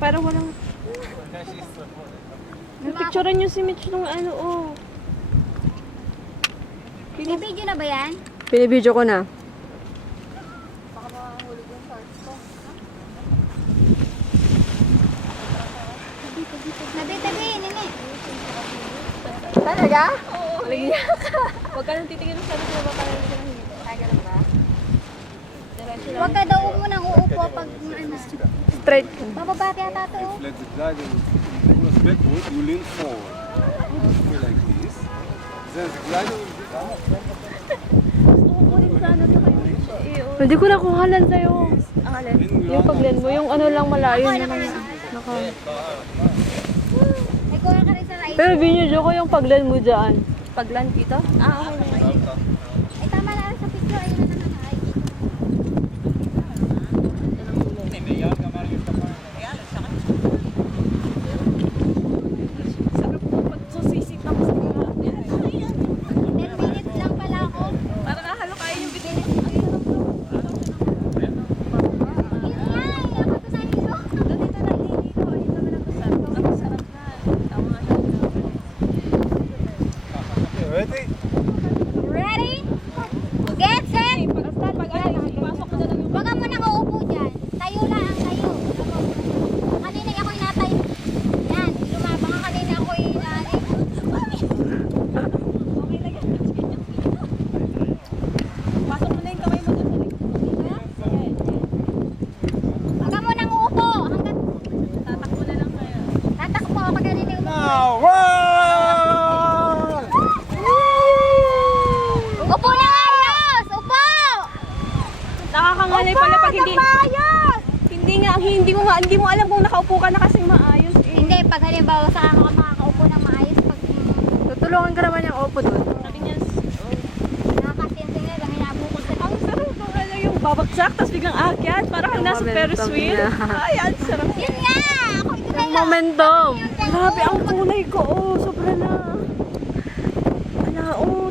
Parang walang... Picturean niyo si Mitch nung ano, oh. Binibidyo na ba yan? Binibidyo ko na. Tabi, nini. Talaga? Oo. Huwag ka nang titigil ng sabi ko ba para hindi ka nang hindi. Ay, ganun ba? Huwag ka daw munang uupo pag ano. Straight. Bababa yata to. Let the dragon goes backward, you lean forward. Okay, like this. Then the dragon will be up. Gusto ko rin sana ito kay Mitch. Eh, oh. Hindi ko nakuhalan sa'yo. Ang alin? Yung paglen mo, yung ano lang malayo. Naka... Ay, kuha ka rin sa right. Pero binidyo ko yung paglen mo dyan. Pagland dito? Ah, okay na yun. Ay, tama na sa picture. Ayun na naman. Ay. Sarap ko pag susisip ako sa mga. 10 minutes lang pala ako. Para nakahalo kayo yung bigay. Yun nga, ako to sa hilo. Dito na dito. Ayun naman ang masarap. Ang masarap na. Tama nga. Okay, ready? Ready? Get set! Pag ano, ipasok ko na lang yung... Huwag ka muna uupo dyan. Tayo lang, tayo. Kanina ako'y natay. Yan, lumabang ka kanina ako'y nari. Okay lang yan. Pasok mo na yung kamay mo doon. Huwag ka munang uupo. Hanggat Tatakbo na lang kayo. tatakbo ako kanina yung Now, run! Upo na ayos! Upo! Nakakangalay pala pag hindi... Ayos! Hindi mo alam kung nakaupo ka na kasi maayos eh. Hindi, pag halimbawa sa ako ka makakaupo ng maayos pag Tutulungan ka naman yung opo doon. Sabi niya, nakakasinting na lang, hinabukod sa ang sarap kung ano yung babagsak, tapos biglang akyat, parang kang nasa Yung Ferris momentum wheel. niya. Ay, ang sarap. Yun nga! Ako ito na Yung momentum. Grabe, ang kulay ko, oh, sobra na. Ala, oh,